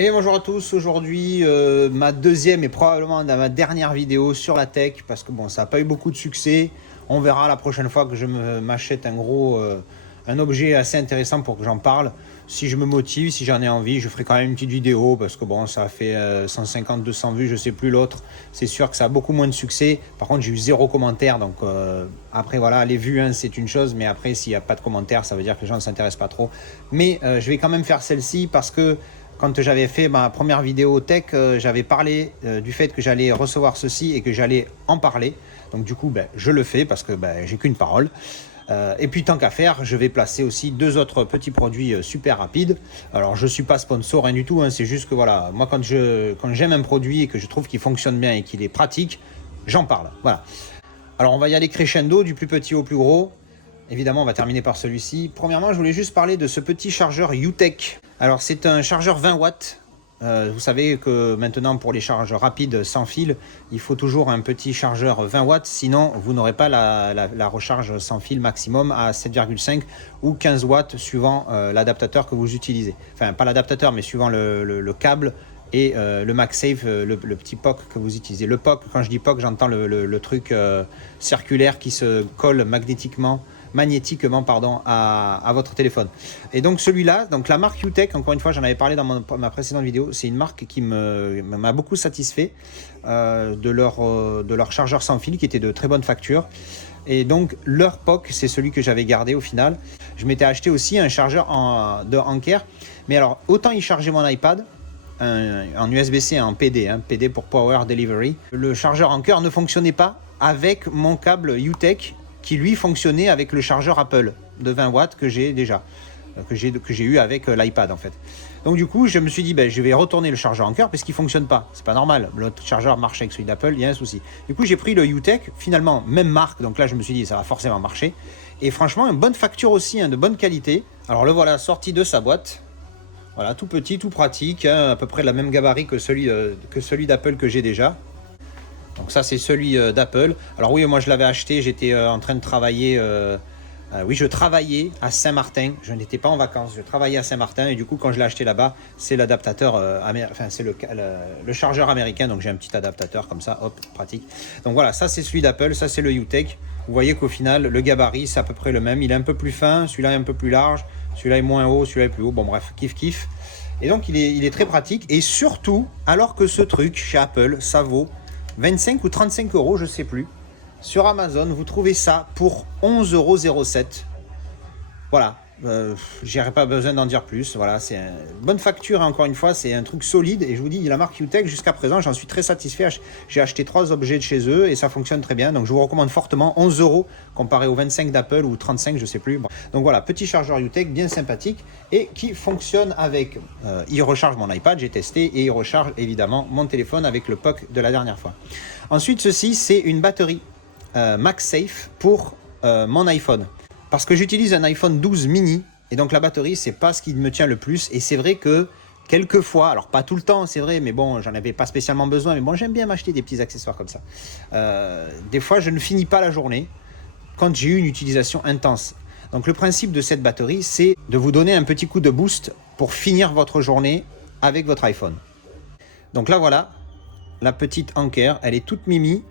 Et bonjour à tous, aujourd'hui ma deuxième et probablement ma dernière vidéo sur la tech parce que bon, ça n'a pas eu beaucoup de succès. On verra la prochaine fois que je m'achète un objet assez intéressant pour que j'en parle. Si je me motive, si j'en ai envie, je ferai quand même une petite vidéo parce que bon, ça a fait 150-200 vues, je sais plus l'autre. C'est sûr que ça a beaucoup moins de succès. Par contre, j'ai eu 0 commentaire, donc après voilà, les vues hein, c'est une chose, mais après s'il n'y a pas de commentaires, ça veut dire que les gens ne s'intéressent pas trop. Mais je vais quand même faire celle-ci parce que quand j'avais fait ma première vidéo tech, j'avais parlé du fait que j'allais recevoir ceci et que j'allais en parler. Donc du coup, je le fais parce que j'ai qu'une parole. Et puis tant qu'à faire, je vais placer aussi 2 autres petits produits super rapides. Alors je ne suis pas sponsor, rien du tout, hein, c'est juste que voilà, moi quand j'aime un produit et que je trouve qu'il fonctionne bien et qu'il est pratique, j'en parle. Voilà. Alors on va y aller crescendo, du plus petit au plus gros. Évidemment, on va terminer par celui-ci. Premièrement, je voulais juste parler de ce petit chargeur UTech. Alors, c'est un chargeur 20 watts. Vous savez que maintenant, pour les charges rapides sans fil, il faut toujours un petit chargeur 20 watts. Sinon, vous n'aurez pas la recharge sans fil maximum à 7,5 ou 15 watts suivant l'adaptateur que vous utilisez. Enfin, pas l'adaptateur, mais suivant le câble et le MagSafe, le petit POC que vous utilisez. Le POC, quand je dis POC, j'entends le truc circulaire qui se colle magnétiquement à votre téléphone. Et donc celui-là, donc la marque UTech, encore une fois j'en avais parlé dans ma précédente vidéo, c'est une marque qui m'a beaucoup satisfait de leur chargeur sans fil qui était de très bonne facture. Et donc leur POC, c'est celui que j'avais gardé au final. Je m'étais acheté aussi un chargeur de Anker, mais alors autant il chargeait mon iPad en USB-C et en PD, hein, PD pour Power Delivery. Le chargeur Anker ne fonctionnait pas avec mon câble UTech qui lui fonctionnait avec le chargeur Apple de 20 watts que j'ai déjà, que j'ai eu avec l'iPad en fait. Donc du coup, je me suis dit, je vais retourner le chargeur Anker parce qu'il fonctionne pas. C'est pas normal. L'autre chargeur marche avec celui d'Apple, il y a un souci. Du coup, j'ai pris le UTech, finalement même marque. Donc là, je me suis dit, ça va forcément marcher. Et franchement, une bonne facture aussi, hein, de bonne qualité. Alors le voilà sorti de sa boîte. Voilà, tout petit, tout pratique, hein, à peu près de la même gabarit que celui d'Apple que j'ai déjà. Donc ça c'est celui d'Apple. Alors oui, moi je l'avais acheté, j'étais en train de travailler, oui je travaillais à Saint-Martin, je n'étais pas en vacances, je travaillais à Saint-Martin et du coup quand je l'ai acheté là-bas, c'est l'adaptateur, enfin c'est le chargeur américain, donc j'ai un petit adaptateur comme ça, hop, pratique. Donc voilà, ça c'est celui d'Apple, ça c'est le UTech. Vous voyez qu'au final le gabarit c'est à peu près le même, il est un peu plus fin, celui-là est un peu plus large, celui-là est moins haut, celui-là est plus haut, bon bref, kiff. Et donc il est très pratique et surtout, alors que ce truc chez Apple, ça vaut 25 ou 35 euros, je ne sais plus. Sur Amazon, vous trouvez ça pour 11,07 €. Voilà, j'aurais pas besoin d'en dire plus. Voilà, c'est une bonne facture, et encore une fois, c'est un truc solide. Et je vous dis, la marque UTech, jusqu'à présent, j'en suis très satisfait. J'ai acheté 3 objets de chez eux et ça fonctionne très bien. Donc je vous recommande fortement. 11 € comparé aux 25 d'Apple ou 35, je sais plus. Bon. Donc voilà, petit chargeur UTech bien sympathique et qui fonctionne avec. Il recharge mon iPad, j'ai testé, et il recharge évidemment mon téléphone avec le POC de la dernière fois. Ensuite, ceci, c'est une batterie MagSafe pour mon iPhone. Parce que j'utilise un iPhone 12 mini et donc la batterie c'est pas ce qui me tient le plus, et c'est vrai que quelquefois, alors pas tout le temps c'est vrai, mais bon j'en avais pas spécialement besoin, mais bon j'aime bien m'acheter des petits accessoires comme ça. Des fois je ne finis pas la journée quand j'ai eu une utilisation intense. Donc le principe de cette batterie c'est de vous donner un petit coup de boost pour finir votre journée avec votre iPhone. Donc là voilà, la petite Anker, elle est toute mimi.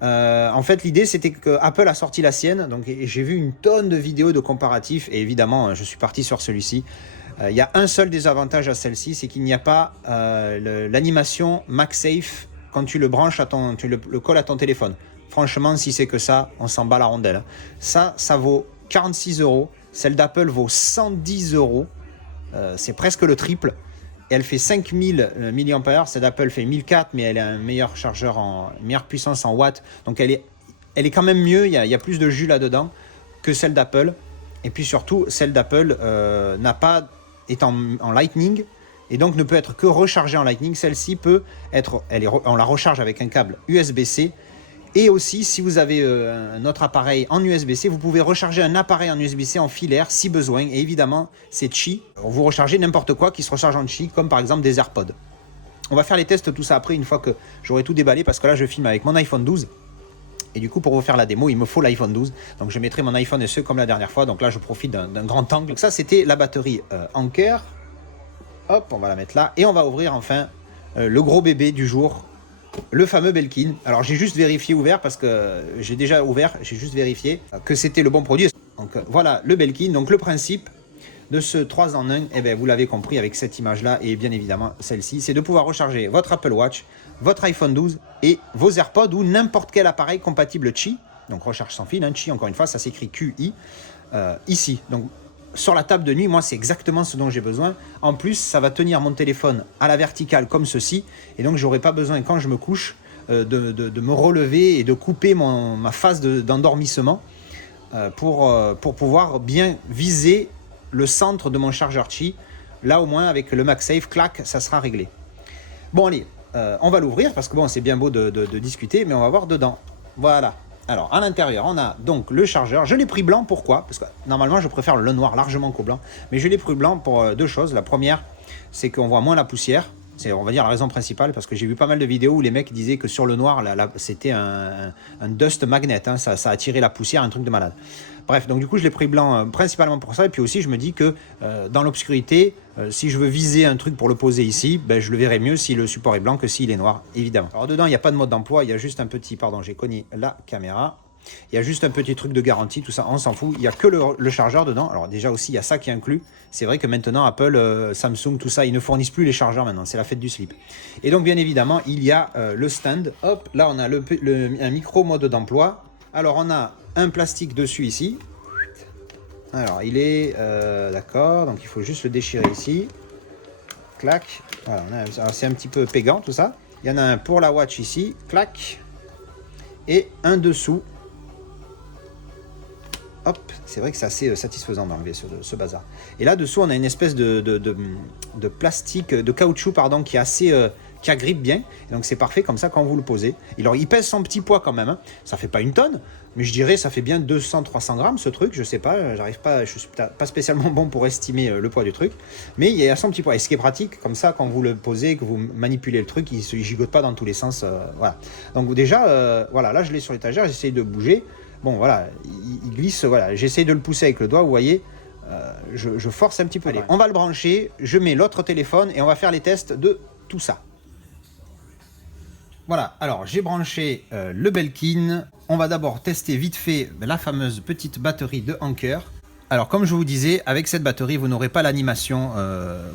En fait l'idée c'était que Apple a sorti la sienne, donc j'ai vu une tonne de vidéos de comparatifs et évidemment je suis parti sur celui-ci. Il y a un seul désavantage à celle-ci, c'est qu'il n'y a pas l'animation MagSafe quand tu le branches tu le colles à ton téléphone. Franchement si c'est que ça, on s'en bat la rondelle. Ça vaut 46 €, celle d'Apple vaut 110 €, c'est presque le triple. Et elle fait 5000 mAh, celle d'Apple fait 1004, mais elle a un meilleur chargeur, une meilleure puissance en watts. Donc elle est quand même mieux, il y a plus de jus là-dedans que celle d'Apple. Et puis surtout, celle d'Apple est en Lightning, et donc ne peut être que rechargée en Lightning. Celle-ci peut être, on la recharge avec un câble USB-C. Et aussi, si vous avez un autre appareil en USB-C, vous pouvez recharger un appareil en USB-C en filaire si besoin. Et évidemment, c'est Qi. Vous rechargez n'importe quoi qui se recharge en Qi, comme par exemple des AirPods. On va faire les tests, tout ça après, une fois que j'aurai tout déballé, parce que là, je filme avec mon iPhone 12. Et du coup, pour vous faire la démo, il me faut l'iPhone 12. Donc, je mettrai mon iPhone SE comme la dernière fois. Donc là, je profite d'un grand angle. Donc ça, c'était la batterie Anker. Hop, on va la mettre là. Et on va ouvrir enfin le gros bébé du jour, le fameux Belkin. Alors j'ai juste vérifié ouvert parce que j'ai déjà ouvert, j'ai juste vérifié que c'était le bon produit. Donc voilà le Belkin. Donc le principe de ce 3 en 1, eh bien, vous l'avez compris avec cette image là et bien évidemment celle-ci, c'est de pouvoir recharger votre Apple Watch, votre iPhone 12 et vos AirPods ou n'importe quel appareil compatible Qi. Donc recharge sans fil, hein, Qi encore une fois, ça s'écrit QI ici. Donc sur la table de nuit, moi c'est exactement ce dont j'ai besoin. En plus, ça va tenir mon téléphone à la verticale comme ceci et donc j'aurai pas besoin quand je me couche de me relever et de couper ma phase d'endormissement pour pouvoir bien viser le centre de mon chargeur Qi. Là au moins avec le MagSafe, clac, ça sera réglé. Bon allez, on va l'ouvrir parce que bon c'est bien beau de discuter, mais on va voir dedans. Voilà. Alors à l'intérieur on a donc le chargeur. Je l'ai pris blanc, pourquoi? Parce que normalement je préfère le noir largement qu'au blanc, mais je l'ai pris blanc pour deux choses. La première, c'est qu'on voit moins la poussière. C'est, on va dire, la raison principale, parce que j'ai vu pas mal de vidéos où les mecs disaient que sur le noir, c'était un dust magnet, hein, ça attirait la poussière, un truc de malade. Bref, donc du coup, je l'ai pris blanc principalement pour ça, et puis aussi, je me dis que dans l'obscurité, si je veux viser un truc pour le poser ici, ben, je le verrai mieux si le support est blanc que s'il est noir, évidemment. Alors dedans, il n'y a pas de mode d'emploi, il y a juste un petit, pardon, j'ai cogné la caméra. Il y a juste un petit truc de garantie, tout ça, on s'en fout. Il n'y a que le chargeur dedans. Alors déjà aussi, il y a ça qui est inclus. C'est vrai que maintenant, Apple, Samsung, tout ça, ils ne fournissent plus les chargeurs maintenant. C'est la fête du slip. Et donc, bien évidemment, il y a le stand. Hop, là, on a un micro mode d'emploi. Alors, on a un plastique dessus ici. Alors, il est... d'accord, donc il faut juste le déchirer ici. Clac. Voilà, c'est un petit peu pégant, tout ça. Il y en a un pour la watch ici. Clac. Et un dessous. Hop, c'est vrai que c'est assez satisfaisant d'enlever ce bazar. Et là dessous on a une espèce de plastique, de caoutchouc pardon, qui est assez, qui agrippe bien. Et donc c'est parfait comme ça quand vous le posez. Alors il pèse son petit poids quand même, hein. Ça fait pas une tonne, mais je dirais ça fait bien 200-300 grammes ce truc. Je sais pas, je suis pas spécialement bon pour estimer le poids du truc, mais il y a son petit poids. Et ce qui est pratique, comme ça quand vous le posez, que vous manipulez le truc, il se gigote pas dans tous les sens. Voilà. Donc déjà, voilà, là je l'ai sur l'étagère, j'essaye de bouger. Bon voilà, il glisse, voilà, j'essaye de le pousser avec le doigt, vous voyez, je force un petit peu. Allez, on va le brancher, je mets l'autre téléphone et on va faire les tests de tout ça. Voilà, alors j'ai branché le Belkin. On va d'abord tester vite fait la fameuse petite batterie de Anker. Alors comme je vous disais, avec cette batterie, vous n'aurez pas l'animation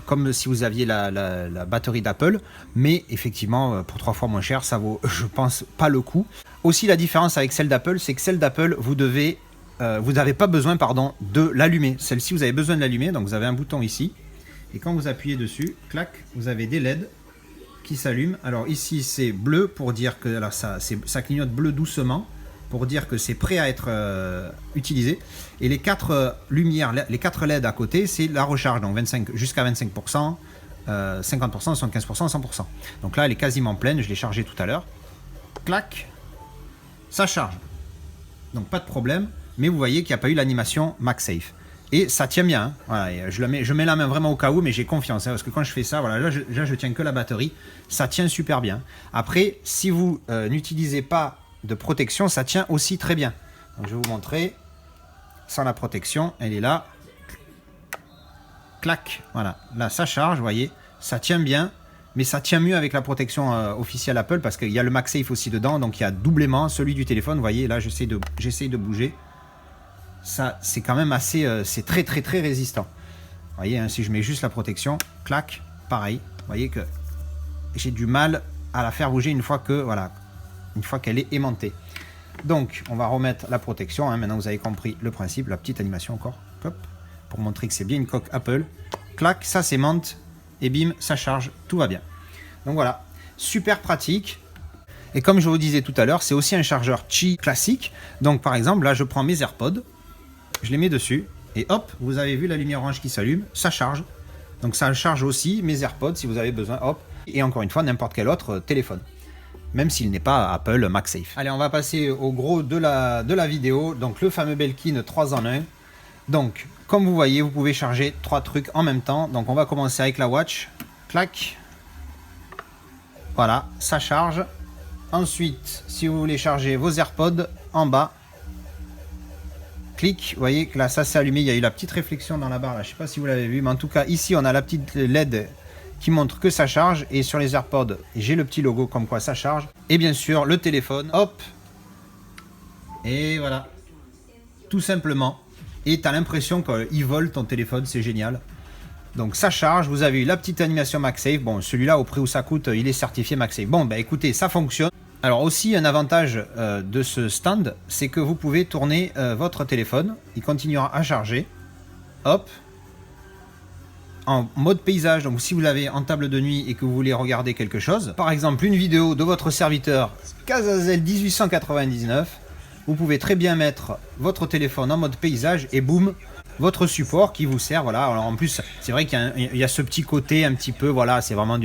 comme si vous aviez la batterie d'Apple. Mais effectivement, pour 3 fois moins cher, ça vaut, je pense, pas le coup. Aussi, la différence avec celle d'Apple, c'est que celle d'Apple, vous n'avez pas besoin de l'allumer. Celle-ci, vous avez besoin de l'allumer. Donc vous avez un bouton ici. Et quand vous appuyez dessus, clac, vous avez des LED qui s'allument. Alors ici, c'est bleu pour dire que alors ça clignote bleu doucement, pour dire que c'est prêt à être utilisé. Et les 4 lumières, les 4 LED à côté, c'est la recharge, donc jusqu'à 25%, 50%, 75%, 100%. Donc là, elle est quasiment pleine, je l'ai chargée tout à l'heure. Clac, ça charge. Donc pas de problème, mais vous voyez qu'il n'y a pas eu l'animation MagSafe. Et ça tient bien, hein. Voilà, je mets la main vraiment au cas où, mais j'ai confiance, hein, parce que quand je fais ça, voilà, là je tiens que la batterie, ça tient super bien. Après, si vous n'utilisez pas de protection, ça tient aussi très bien. Donc, je vais vous montrer. Sans la protection, elle est là. Clac, voilà. Là, ça charge, vous voyez. Ça tient bien, mais ça tient mieux avec la protection officielle Apple parce qu'il y a le MagSafe aussi dedans. Donc, il y a doublement celui du téléphone. Vous voyez, là, j'essaie de bouger. Ça, c'est quand même assez... c'est très, très, très résistant. Vous voyez, hein, si je mets juste la protection, clac, pareil. Vous voyez que j'ai du mal à la faire bouger une fois qu'elle est aimantée. Donc, on va remettre la protection. Hein. Maintenant, vous avez compris le principe. La petite animation encore. Hop, pour montrer que c'est bien une coque Apple. Clac, ça s'aimante. Et bim, ça charge. Tout va bien. Donc voilà, super pratique. Et comme je vous disais tout à l'heure, c'est aussi un chargeur Qi classique. Donc, par exemple, là, je prends mes AirPods. Je les mets dessus. Et hop, vous avez vu la lumière orange qui s'allume. Ça charge. Donc, ça charge aussi mes AirPods si vous avez besoin. Hop. Et encore une fois, n'importe quel autre téléphone. Même s'il n'est pas Apple MagSafe. Allez, on va passer au gros de la vidéo. Donc, le fameux Belkin 3 en 1. Donc, comme vous voyez, vous pouvez charger 3 trucs en même temps. Donc, on va commencer avec la watch. Clac. Voilà, ça charge. Ensuite, si vous voulez charger vos AirPods, en bas. Clic. Vous voyez que là, ça s'est allumé. Il y a eu la petite réflexion dans la barre. Là. Je ne sais pas si vous l'avez vu. Mais en tout cas, ici, on a la petite LED qui montre que ça charge. Et sur les AirPods, j'ai le petit logo comme quoi ça charge. Et bien sûr, le téléphone, hop. Et voilà. Tout simplement. Et tu as l'impression qu'il vole ton téléphone, c'est génial. Donc ça charge, vous avez eu la petite animation MagSafe. Bon, celui-là, au prix où ça coûte, il est certifié MagSafe. Bon, bah écoutez, ça fonctionne. Alors aussi, un avantage de ce stand, c'est que vous pouvez tourner votre téléphone. Il continuera à charger. Hop. En mode paysage, donc si vous l'avez en table de nuit et que vous voulez regarder quelque chose, par exemple une vidéo de votre serviteur Casazel 1899, vous pouvez très bien mettre votre téléphone en mode paysage et boum, votre support qui vous sert. Voilà. Alors en plus, c'est vrai qu'il y a ce petit côté un petit peu, voilà, c'est vraiment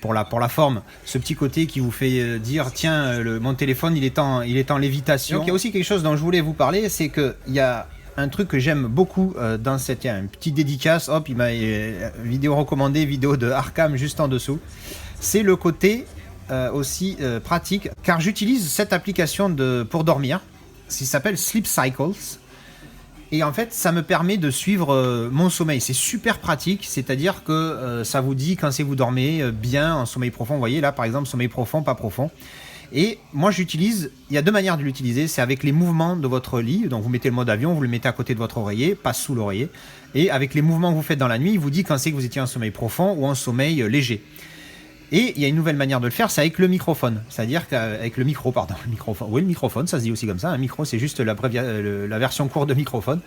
pour la forme, ce petit côté qui vous fait dire tiens, mon téléphone il est en lévitation. Donc il y a aussi quelque chose dont je voulais vous parler, c'est qu'il y a un truc que j'aime beaucoup dans cette un petit dédicace, hop, il m'a vidéo recommandée, vidéo de Arkham juste en dessous. C'est le côté aussi pratique, car j'utilise cette application pour dormir, qui s'appelle Sleep Cycles. Et en fait, ça me permet de suivre mon sommeil. C'est super pratique, c'est-à-dire que ça vous dit quand c'est vous dormez bien en sommeil profond. Vous voyez là, par exemple, sommeil profond, pas profond. Et moi, il y a deux manières de l'utiliser. C'est avec les mouvements de votre lit. Donc, vous mettez le mode avion, vous le mettez à côté de votre oreiller, pas sous l'oreiller. Et avec les mouvements que vous faites dans la nuit, il vous dit quand c'est que vous étiez en sommeil profond ou en sommeil léger. Et il y a une nouvelle manière de le faire, c'est avec le microphone. C'est-à-dire qu'avec le microphone. Oui, le microphone, ça se dit aussi comme ça. Un micro, c'est juste la version courte de microphone.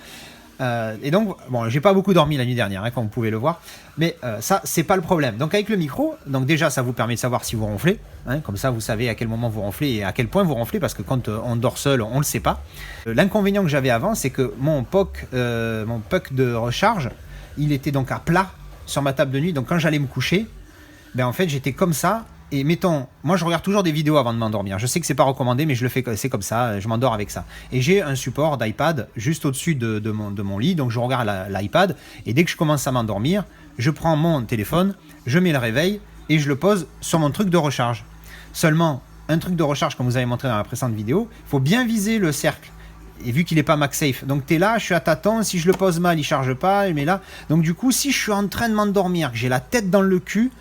Et donc, bon, j'ai pas beaucoup dormi la nuit dernière, hein, comme vous pouvez le voir. Mais ça, c'est pas le problème. Donc, avec le micro, donc déjà, ça vous permet de savoir si vous ronflez. Hein, comme ça, vous savez à quel moment vous ronflez et à quel point vous ronflez, parce que quand on dort seul, on le sait pas. L'inconvénient que j'avais avant, c'est que mon puck de recharge, il était donc à plat sur ma table de nuit. Donc, quand j'allais me coucher, ben en fait j'étais comme ça. Et mettons, moi je regarde toujours des vidéos avant de m'endormir. Je sais que c'est pas recommandé, mais je le fais, c'est comme ça, je m'endors avec ça. Et j'ai un support d'iPad juste au-dessus de mon lit, donc je regarde l'iPad. Et dès que je commence à m'endormir, je prends mon téléphone, je mets le réveil et je le pose sur mon truc de recharge. Seulement, un truc de recharge, comme vous avez montré dans la précédente vidéo, il faut bien viser le cercle. Et vu qu'il n'est pas MagSafe, donc tu es là, je suis à tâtons, si je le pose mal, il ne charge pas, mais là. Donc du coup, si je suis en train de m'endormir, que j'ai la tête dans le cul,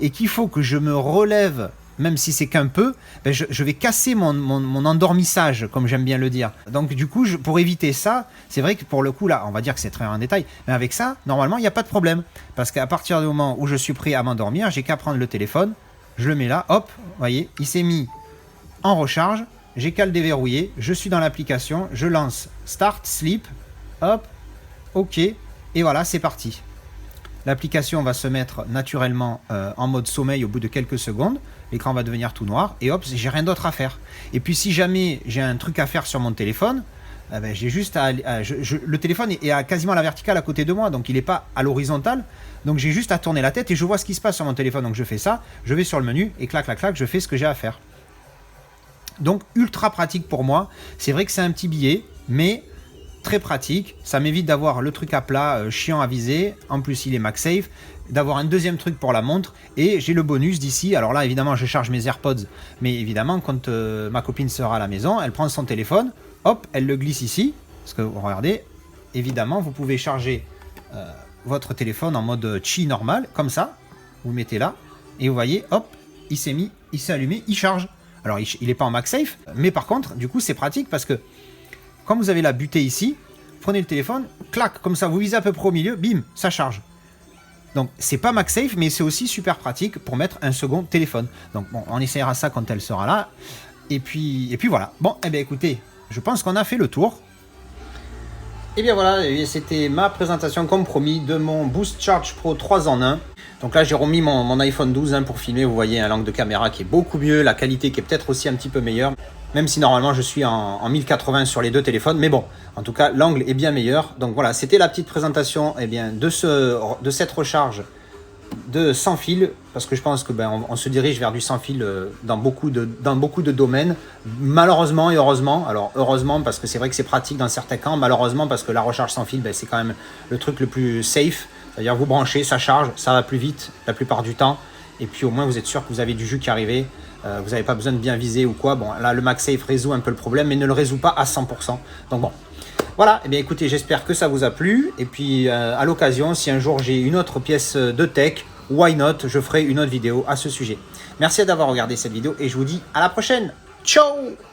et qu'il faut que je me relève, même si c'est qu'un peu, ben je vais casser mon endormissage, comme j'aime bien le dire. Donc du coup, pour éviter ça, c'est vrai que pour le coup, là, on va dire que c'est très en détail, mais avec ça, normalement, il n'y a pas de problème. Parce qu'à partir du moment où je suis prêt à m'endormir, j'ai qu'à prendre le téléphone, je le mets là, hop, vous voyez, il s'est mis en recharge, j'ai qu'à le déverrouiller, je suis dans l'application, je lance Start Sleep, hop, OK, et voilà, c'est parti. L'application va se mettre naturellement en mode sommeil au bout de quelques secondes. L'écran va devenir tout noir et hop, j'ai rien d'autre à faire. Et puis si jamais j'ai un truc à faire sur mon téléphone, ben, j'ai juste le téléphone est quasiment à la verticale à côté de moi, donc il n'est pas à l'horizontale. Donc j'ai juste à tourner la tête et je vois ce qui se passe sur mon téléphone. Donc je fais ça, je vais sur le menu et clac, clac, clac, je fais ce que j'ai à faire. Donc ultra pratique pour moi. C'est vrai que c'est un petit billet, mais très pratique, ça m'évite d'avoir le truc à plat chiant à viser, en plus il est MagSafe, d'avoir un deuxième truc pour la montre, et j'ai le bonus d'ici, alors là évidemment je charge mes AirPods, mais évidemment quand ma copine sera à la maison, elle prend son téléphone, hop, elle le glisse ici, parce que regardez, évidemment vous pouvez charger votre téléphone en mode chi normal, comme ça, vous le mettez là, et vous voyez, hop, il s'est allumé, il charge. Alors il n'est pas en MagSafe, mais par contre, du coup c'est pratique parce que quand vous avez la butée ici, prenez le téléphone, clac, comme ça, vous visez à peu près au milieu, bim, ça charge. Donc, c'est pas MagSafe, mais c'est aussi super pratique pour mettre un second téléphone. Donc, bon, on essayera ça quand elle sera là. Et puis voilà. Bon, eh bien, écoutez, je pense qu'on a fait le tour. Et bien voilà, c'était ma présentation comme promis de mon Boost Charge Pro 3 en 1. Donc là, j'ai remis mon iPhone 12 pour filmer. Vous voyez un angle de caméra qui est beaucoup mieux, la qualité qui est peut-être aussi un petit peu meilleure. Même si normalement je suis en 1080 sur les deux téléphones, mais bon, en tout cas l'angle est bien meilleur. Donc voilà, c'était la petite présentation de cette recharge de sans fil, parce que je pense que on se dirige vers du sans fil dans beaucoup de domaines, malheureusement et heureusement. Alors heureusement parce que c'est vrai que c'est pratique dans certains cas, malheureusement parce que la recharge sans fil, c'est quand même le truc le plus safe, c'est-à-dire vous branchez, ça charge, ça va plus vite la plupart du temps, et puis au moins vous êtes sûr que vous avez du jus qui arrive. Vous n'avez pas besoin de bien viser ou quoi. Bon, là, le MagSafe résout un peu le problème, mais ne le résout pas à 100%. Donc bon, voilà. Eh bien, écoutez, j'espère que ça vous a plu. Et puis, à l'occasion, si un jour j'ai une autre pièce de tech why not, je ferai une autre vidéo à ce sujet. Merci d'avoir regardé cette vidéo et je vous dis à la prochaine. Ciao!